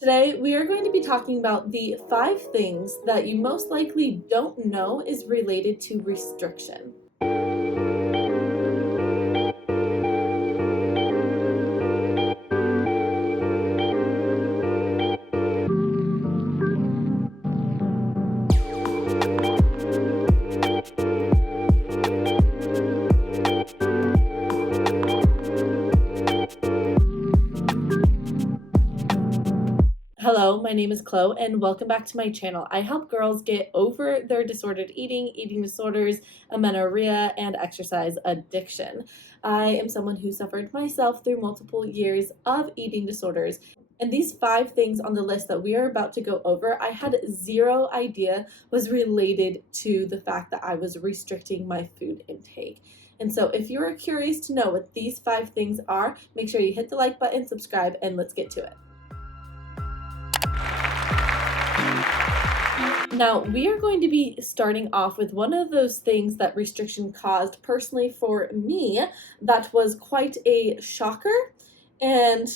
Today, we are going to be talking about the 5 things that you most likely don't know is related to restriction. Hello, my name is Chloe, and welcome back to my channel. I help girls get over their disordered eating disorders, amenorrhea, and exercise addiction. I am someone who suffered myself through multiple years of eating disorders. And these 5 things on the list that we are about to go over, I had zero idea was related to the fact that I was restricting my food intake. And so if you're curious to know what these 5 things are, make sure you hit the like button, subscribe, and let's get to it. Now, we are going to be starting off with one of those things that restriction caused personally for me that was quite a shocker and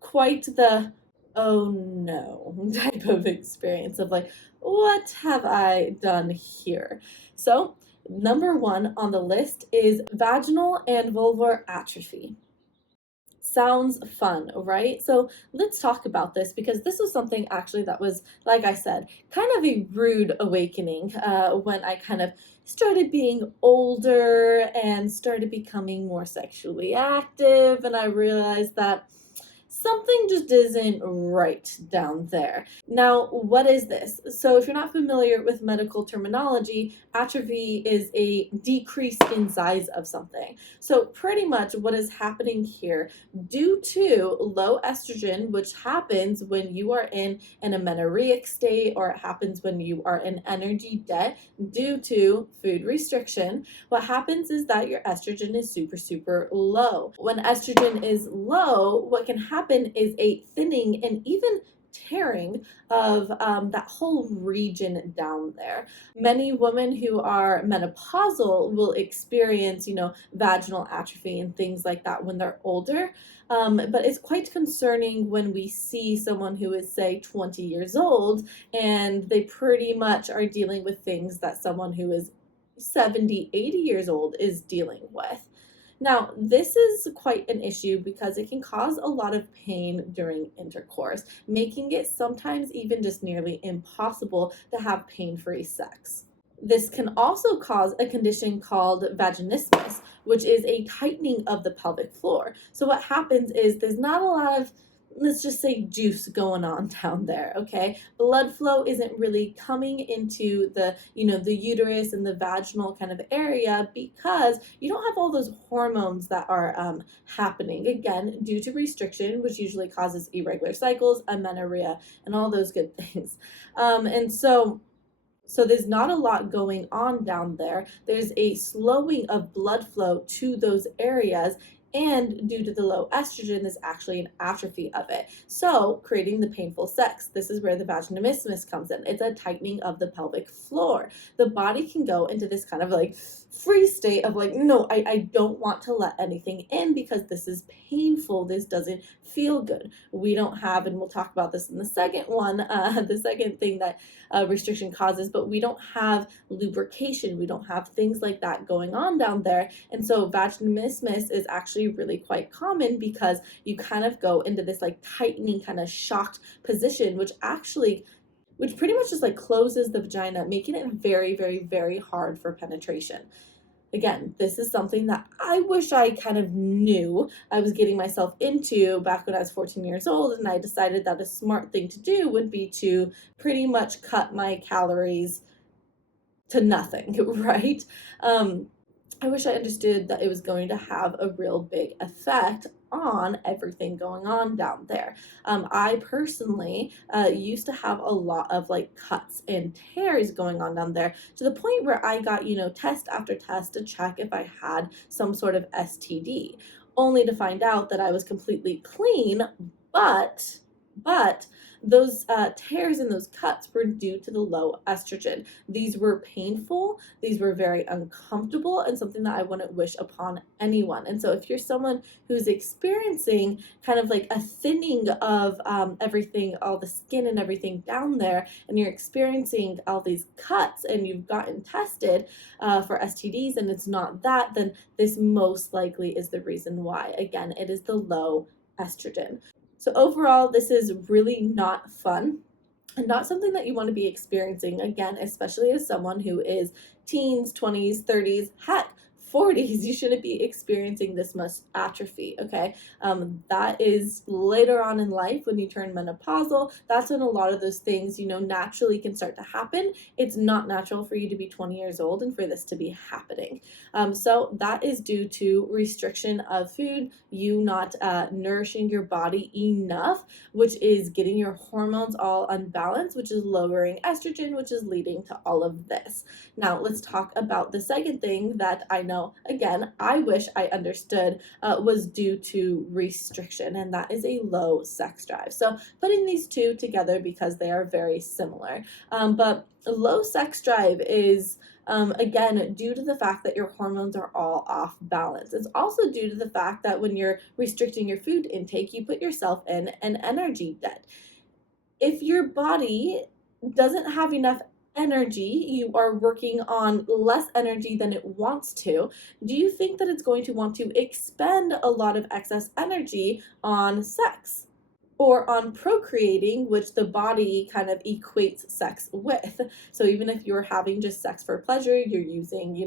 quite the oh no type of experience of like, what have I done here? So, number 1 on the list is vaginal and vulvar atrophy. Sounds fun, right? So let's talk about this because this was something actually that was, like I said, kind of a rude awakening when I kind of started being older and started becoming more sexually active. And I realized that something just isn't right down there. Now, what is this? So, if you're not familiar with medical terminology, atrophy is a decrease in size of something. So, pretty much what is happening here, due to low estrogen, which happens when you are in an amenorrheic state or it happens when you are in energy debt due to food restriction, what happens is that your estrogen is super low. When estrogen is low, what can happen is a thinning and even tearing of that whole region down there. Many women who are menopausal will experience, vaginal atrophy and things like that when they're older. But it's quite concerning when we see someone who is, say, 20 years old and they pretty much are dealing with things that someone who is 70, 80 years old is dealing with. Now, this is quite an issue because it can cause a lot of pain during intercourse, making it sometimes even just nearly impossible to have pain-free sex. This can also cause a condition called vaginismus, which is a tightening of the pelvic floor. So what happens is there's not a lot of, let's just say, juice going on down there, okay? Blood flow isn't really coming into the uterus and the vaginal kind of area because you don't have all those hormones that are happening, again, due to restriction, which usually causes irregular cycles, amenorrhea, and all those good things. So there's not a lot going on down there. There's a slowing of blood flow to those areas, and due to the low estrogen, there's actually an atrophy of it. So creating the painful sex. This is where the vaginismus comes in. It's a tightening of the pelvic floor. The body can go into this kind of like free state of like, no, I don't want to let anything in because this is painful. This doesn't feel good. We don't have, and we'll talk about this in the second one, the second thing that restriction causes, but we don't have lubrication. We don't have things like that going on down there. And so vaginismus is actually really quite common because you kind of go into this like tightening kind of shocked position, which pretty much just like closes the vagina, making it very hard for penetration. Again, this is something that I wish I kind of knew I was getting myself into back when I was 14 years old, and I decided that a smart thing to do would be to pretty much cut my calories to nothing, right? I wish I understood that it was going to have a real big effect on everything going on down there. I personally used to have a lot of like cuts and tears going on down there to the point where I got, test after test to check if I had some sort of STD, only to find out that I was completely clean, but those tears and those cuts were due to the low estrogen. These were painful, these were very uncomfortable, and something that I wouldn't wish upon anyone. And so if you're someone who's experiencing kind of like a thinning of everything, all the skin and everything down there, and you're experiencing all these cuts and you've gotten tested for STDs and it's not that, then this most likely is the reason why. Again, it is the low estrogen. So overall, this is really not fun and not something that you want to be experiencing, again, especially as someone who is teens, 20s, 30s, heck, 40s. You shouldn't be experiencing this much atrophy, okay? That is later on in life when you turn menopausal. That's when a lot of those things, naturally can start to happen. It's not natural for you to be 20 years old and for this to be happening. So that is due to restriction of food, you not nourishing your body enough, which is getting your hormones all unbalanced, which is lowering estrogen, which is leading to all of this. Now, let's talk about the second thing that I know, again, I wish I understood was due to restriction, and that is a low sex drive. So putting these two together because they are very similar. But low sex drive is again, due to the fact that your hormones are all off balance. It's also due to the fact that when you're restricting your food intake, you put yourself in an energy debt. If your body doesn't have enough energy, you are working on less energy than it wants to, do you think that it's going to want to expend a lot of excess energy on sex? Or on procreating, which the body kind of equates sex with. So even if you're having just sex for pleasure, you're using,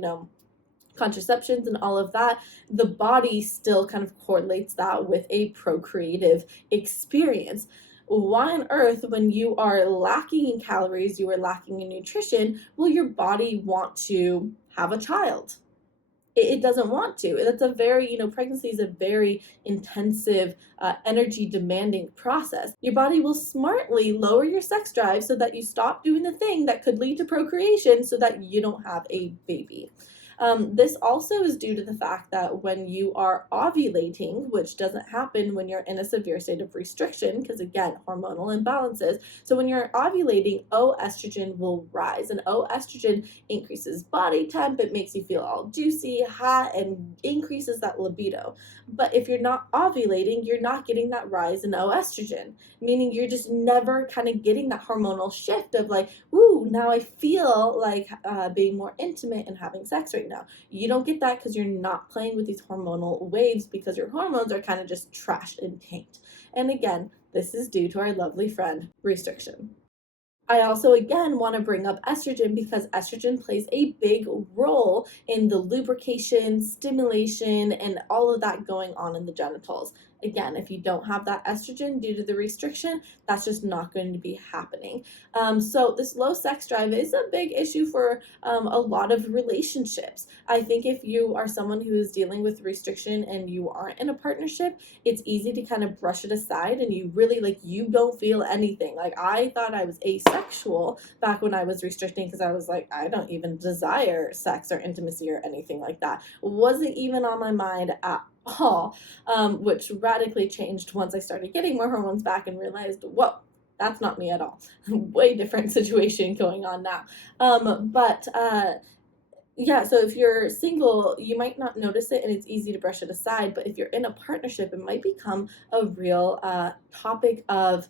contraceptions and all of that, the body still kind of correlates that with a procreative experience. Why on earth, when you are lacking in calories, you are lacking in nutrition, will your body want to have a child? It doesn't want to. That's a very, pregnancy is a very intensive, energy demanding process. Your body will smartly lower your sex drive so that you stop doing the thing that could lead to procreation so that you don't have a baby. This also is due to the fact that when you are ovulating, which doesn't happen when you're in a severe state of restriction, because again, hormonal imbalances. So when you're ovulating, estrogen will rise, and estrogen increases body temp. It makes you feel all juicy, hot, and increases that libido. But if you're not ovulating, you're not getting that rise in estrogen, meaning you're just never kind of getting that hormonal shift of like, ooh, now I feel like being more intimate and having sex right now. You don't get that because you're not playing with these hormonal waves because your hormones are kind of just trashed and tanked. And again, this is due to our lovely friend, restriction. I also, again, want to bring up estrogen because estrogen plays a big role in the lubrication, stimulation, and all of that going on in the genitals. Again, if you don't have that estrogen due to the restriction, that's just not going to be happening. So this low sex drive is a big issue for a lot of relationships. I think if you are someone who is dealing with restriction and you aren't in a partnership, it's easy to kind of brush it aside and you really you don't feel anything. Like I thought I was asexual back when I was restricting because I was like, I don't even desire sex or intimacy or anything like that. Wasn't even on my mind at all, which radically changed once I started getting more hormones back and realized, whoa, that's not me at all. Way different situation going on now. Yeah, so if you're single, you might not notice it and it's easy to brush it aside. But if you're in a partnership, it might become a real topic of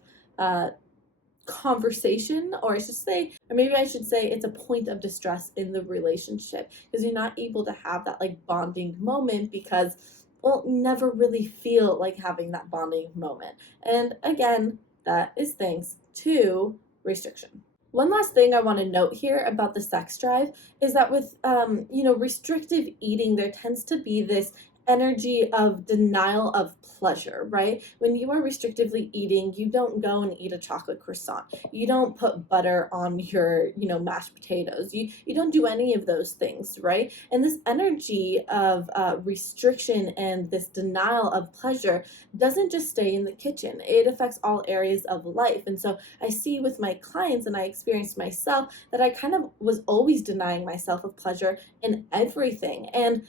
conversation, or maybe I should say it's a point of distress in the relationship because you're not able to have that bonding moment because, well, never really feel like having that bonding moment. And again, that is thanks to restriction. One last thing I want to note here about the sex drive is that with restrictive eating, there tends to be this energy of denial of pleasure, right? When you are restrictively eating, you don't go and eat a chocolate croissant. You don't put butter on your, mashed potatoes. You don't do any of those things, right? And this energy of restriction and this denial of pleasure doesn't just stay in the kitchen. It affects all areas of life. And so I see with my clients, and I experienced myself, that I kind of was always denying myself of pleasure in everything. And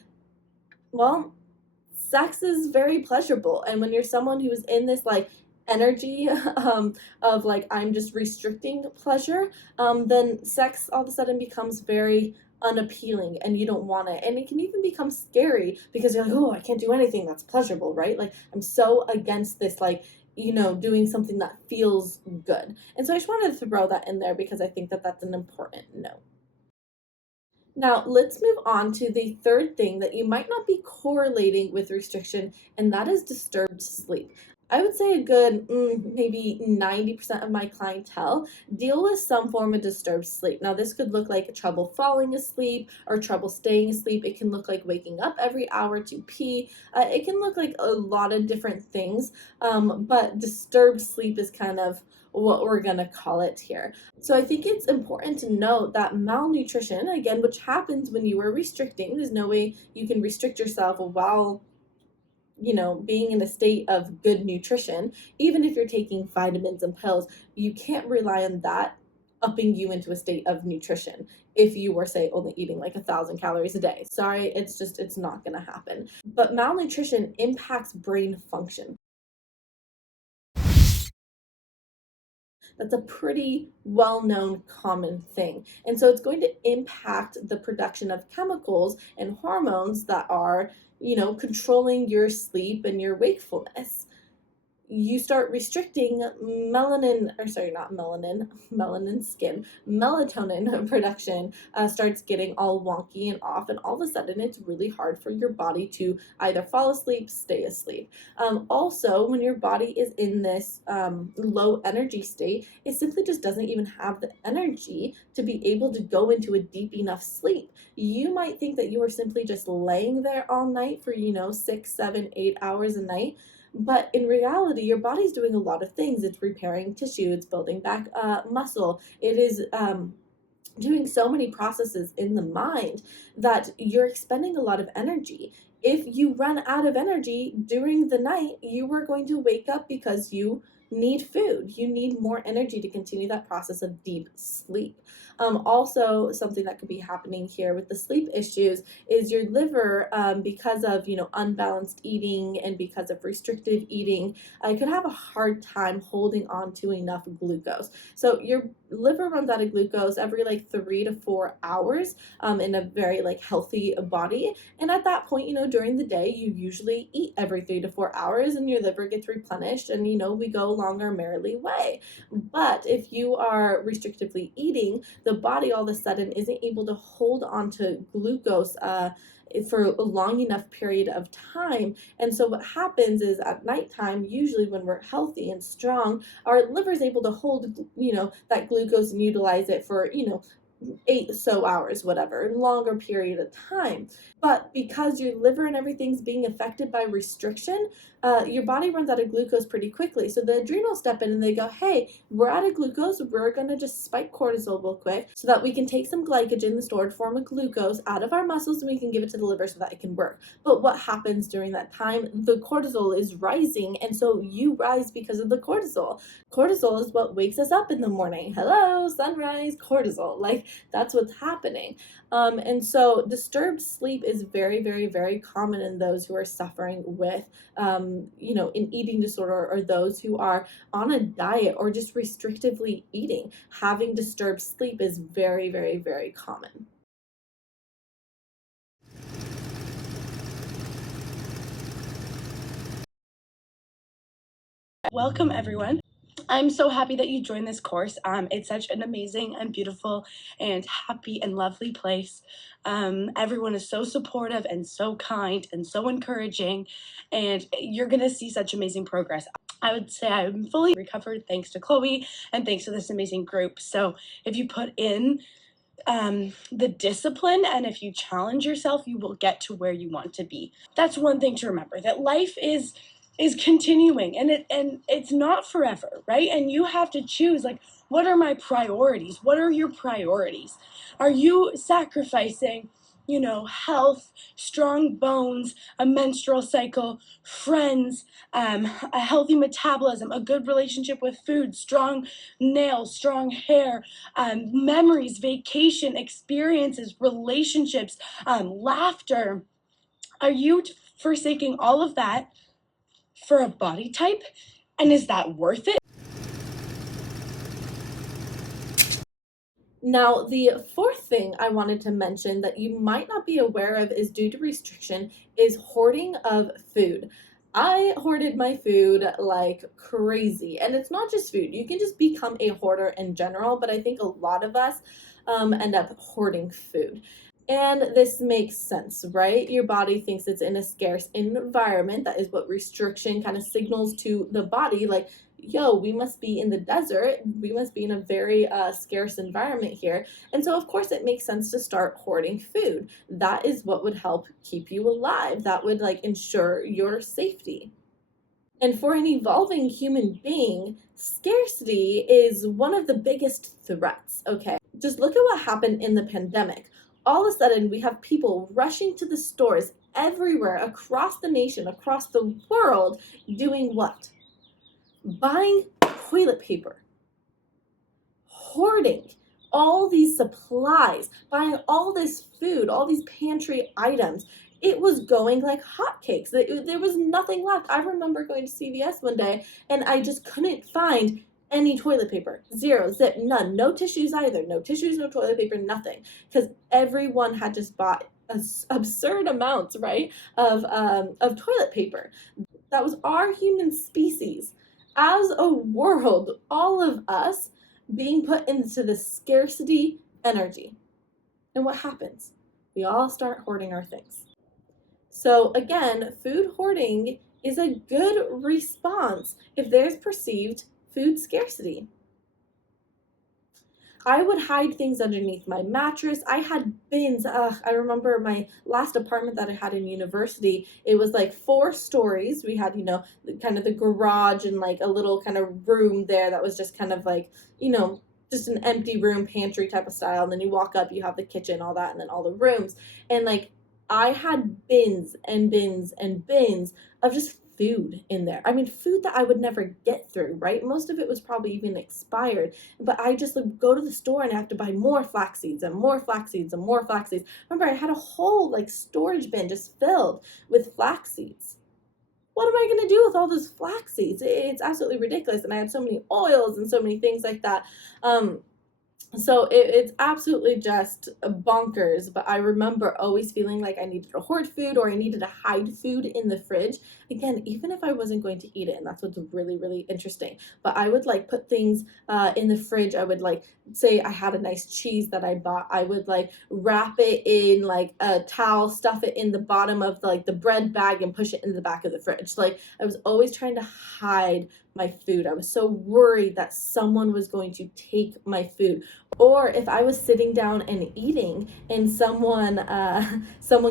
well, sex is very pleasurable. And when you're someone who is in this energy of like I'm just restricting pleasure, then sex all of a sudden becomes very unappealing and you don't want it. And it can even become scary because you're like, oh, I can't do anything that's pleasurable, right? Like I'm so against this, like, doing something that feels good. And so I just wanted to throw that in there because I think that that's an important note. Now, let's move on to the third thing that you might not be correlating with restriction, and that is disturbed sleep. I would say a good maybe 90% of my clientele deal with some form of disturbed sleep. Now, this could look like trouble falling asleep or trouble staying asleep. It can look like waking up every hour to pee. It can look like a lot of different things, but disturbed sleep is kind of what we're going to call it here. So I think it's important to note that malnutrition, again, which happens when you are restricting, there's no way you can restrict yourself while being in a state of good nutrition. Even if you're taking vitamins and pills, you can't rely on that upping you into a state of nutrition if you were, say, only eating like 1,000 calories a day. Sorry, it's not going to happen. But malnutrition impacts brain function. That's a pretty well-known common thing. And so it's going to impact the production of chemicals and hormones that are, controlling your sleep and your wakefulness. You start restricting melanin, or sorry, not melanin, melanin skin, melatonin production starts getting all wonky and off, and all of a sudden it's really hard for your body to either fall asleep, stay asleep. Also, when your body is in this low energy state, it simply just doesn't even have the energy to be able to go into a deep enough sleep. You might think that you are simply just laying there all night for 6, 7, 8 hours a night, but in reality, your body's doing a lot of things. It's repairing tissue, it's building back muscle, it is doing so many processes in the mind that you're expending a lot of energy. If you run out of energy during the night, you are going to wake up because you need food. You need more energy to continue that process of deep sleep. Also, something that could be happening here with the sleep issues is your liver, because of unbalanced eating and because of restrictive eating, could have a hard time holding on to enough glucose. So your liver runs out of glucose every like 3 to 4 hours, in a very like healthy body. And at that point, during the day, you usually eat every 3 to 4 hours and your liver gets replenished and, we go along our merrily way. But if you are restrictively eating, the body all of a sudden isn't able to hold on to glucose for a long enough period of time. And so what happens is at nighttime, usually when we're healthy and strong, our liver is able to hold, that glucose and utilize it for, 8 hours, whatever, longer period of time. But because your liver and everything's being affected by restriction, your body runs out of glucose pretty quickly. So the adrenals step in and they go, hey, we're out of glucose. We're going to just spike cortisol real quick so that we can take some glycogen, the stored form of glucose, out of our muscles and we can give it to the liver so that it can work. But what happens during that time? The cortisol is rising. And so you rise because of the cortisol. Cortisol is what wakes us up in the morning. Hello, sunrise, cortisol. Like, that's what's happening. And so disturbed sleep is very, very, very common in those who are suffering with, an eating disorder, or those who are on a diet or just restrictively eating. Having disturbed sleep is very, very, very common. Welcome, everyone. I'm so happy that you joined this course. It's such an amazing and beautiful and happy and lovely place. Everyone is so supportive and so kind and so encouraging, and you're going to see such amazing progress. I would say I'm fully recovered thanks to Chloe and thanks to this amazing group. So if you put in the discipline and if you challenge yourself, you will get to where you want to be. That's one thing to remember, that life is continuing and it's not forever, right? And you have to choose, like, what are my priorities? What are your priorities? Are you sacrificing, health, strong bones, a menstrual cycle, friends, a healthy metabolism, a good relationship with food, strong nails, strong hair, memories, vacation, experiences, relationships, laughter? Are you forsaking all of that for a body type And is that worth it? Now, the fourth thing I wanted to mention that you might not be aware of is due to restriction is hoarding of food. I hoarded my food like crazy. And it's not just food. You can just become a hoarder in general, but I think a lot of us end up hoarding food. And this makes sense, right? Your body thinks it's in a scarce environment. That is what restriction kind of signals to the body. Like, yo, we must be in the desert. We must be in a very scarce environment here. And so, of course, it makes sense to start hoarding food. That is what would help keep you alive. That would like ensure your safety. And for an evolving human being, scarcity is one of the biggest threats, okay? Just look at what happened in the pandemic. All of a sudden, we have people rushing to the stores everywhere across the nation, across the world, doing what? Buying toilet paper, hoarding all these supplies, buying all this food, all these pantry items. It was going like hotcakes. There was nothing left. I remember going to CVS one day and I just couldn't find any toilet paper. Zero, zip, none. No tissues either. No tissues, no toilet paper, nothing. Because everyone had just bought absurd amounts, right, of toilet paper. That was our human species. As a world, all of us being put into the scarcity energy. And what happens? We all start hoarding our things. So, again, food hoarding is a good response if there's perceived food scarcity. I would hide things underneath my mattress. I had bins. I remember my last apartment that I had in university. It was like 4 stories. We had, kind of the garage and like a little kind of room there that was just kind of like, just an empty room, pantry type of style. And then you walk up, you have the kitchen, all that, and then all the rooms. And like I had bins and bins and bins of just food in there. I mean, food that I would never get through, right? Most of it was probably even expired, but I just like go to the store and I have to buy more flax seeds and more flax seeds and more flax seeds. Remember, I had a whole like storage bin just filled with flax seeds. What am I going to do with all those flax seeds? It's absolutely ridiculous. And I had so many oils and so many things like that. So it's absolutely just bonkers, but I remember always feeling like I needed to hoard food or I needed to hide food in the fridge. Again, even if I wasn't going to eat it, and that's what's really, really interesting. But I would like put things in the fridge. I would like say I had a nice cheese that I bought. I would like wrap it in like a towel, stuff it in the bottom of like the bread bag and push it in the back of the fridge. Like I was always trying to hide my food. I was so worried that someone was going to take my food. Or if I was sitting down and eating and someone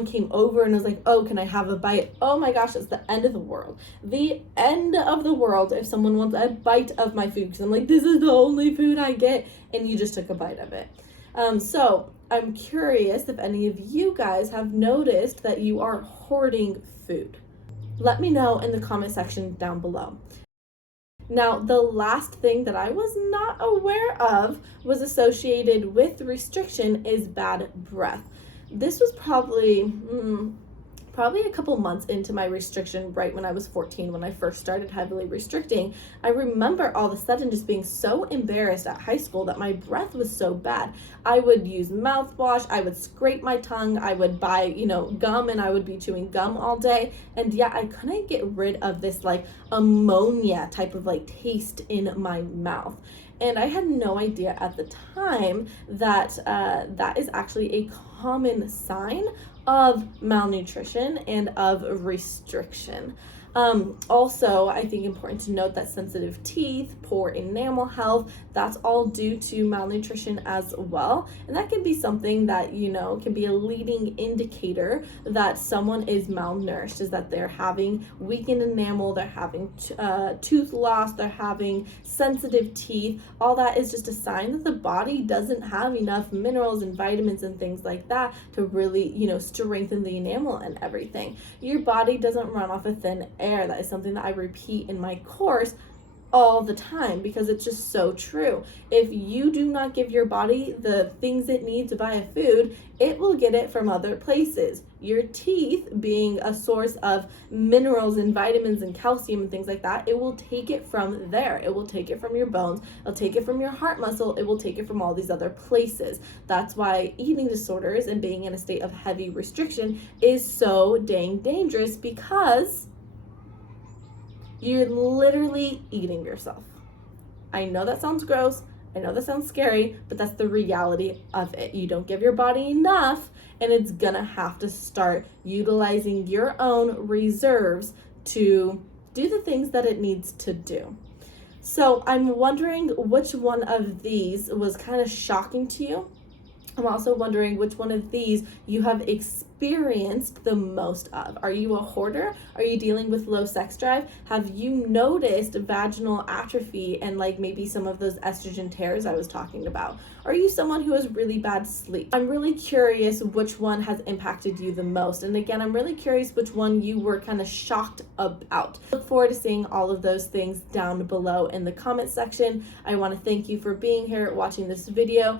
came over and was like, oh, can I have a bite? Oh my gosh, it's the end of the world. The end of the world if someone wants a bite of my food, because I'm like, this is the only food I get, and you just took a bite of it. So I'm curious if any of you guys have noticed that you are hoarding food. Let me know in the comment section down below. Now, the last thing that I was not aware of was associated with restriction is bad breath. This was probably a couple months into my restriction, right when I was 14, when I first started heavily restricting. I remember all of a sudden just being so embarrassed at high school that my breath was so bad. I would use mouthwash, I would scrape my tongue, I would buy, gum, and I would be chewing gum all day. And yeah, I couldn't get rid of this like ammonia type of like taste in my mouth. And I had no idea at the time that that is actually a common sign of malnutrition and of restriction. Also, I think important to note that sensitive teeth, poor enamel health, that's all due to malnutrition as well. And that can be something that, can be a leading indicator that someone is malnourished, is that they're having weakened enamel, they're having tooth loss, they're having sensitive teeth. All that is just a sign that the body doesn't have enough minerals and vitamins and things like that to really, strengthen the enamel and everything. Your body doesn't run off a thin air. That is something that I repeat in my course all the time because it's just so true. If you do not give your body the things it needs via food, it will get it from other places. Your teeth being a source of minerals and vitamins and calcium and things like that, it will take it from there. It will take it from your bones, it'll take it from your heart muscle, it will take it from all these other places. That's why eating disorders and being in a state of heavy restriction is so dang dangerous, because you're literally eating yourself. I know that sounds gross, I know that sounds scary, but that's the reality of it. You don't give your body enough, and it's gonna have to start utilizing your own reserves to do the things that it needs to do. So I'm wondering which one of these was kind of shocking to you. I'm also wondering which one of these you have experienced the most of. Are you a hoarder? Are you dealing with low sex drive? Have you noticed vaginal atrophy and like maybe some of those estrogen tears I was talking about? Are you someone who has really bad sleep? I'm really curious which one has impacted you the most. And again, I'm really curious which one you were kind of shocked about. Look forward to seeing all of those things down below in the comment section. I want to thank you for being here, watching this video.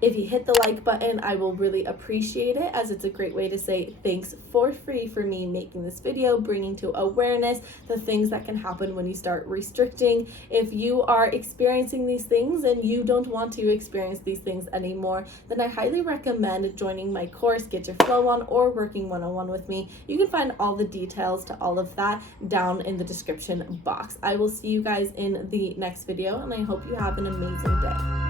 If you hit the like button, I will really appreciate it, as it's a great way to say thanks for free for me making this video, bringing to awareness the things that can happen when you start restricting. If you are experiencing these things and you don't want to experience these things anymore, then I highly recommend joining my course, Get Your Flow On, or working one-on-one with me. You can find all the details to all of that down in the description box. I will see you guys in the next video, and I hope you have an amazing day.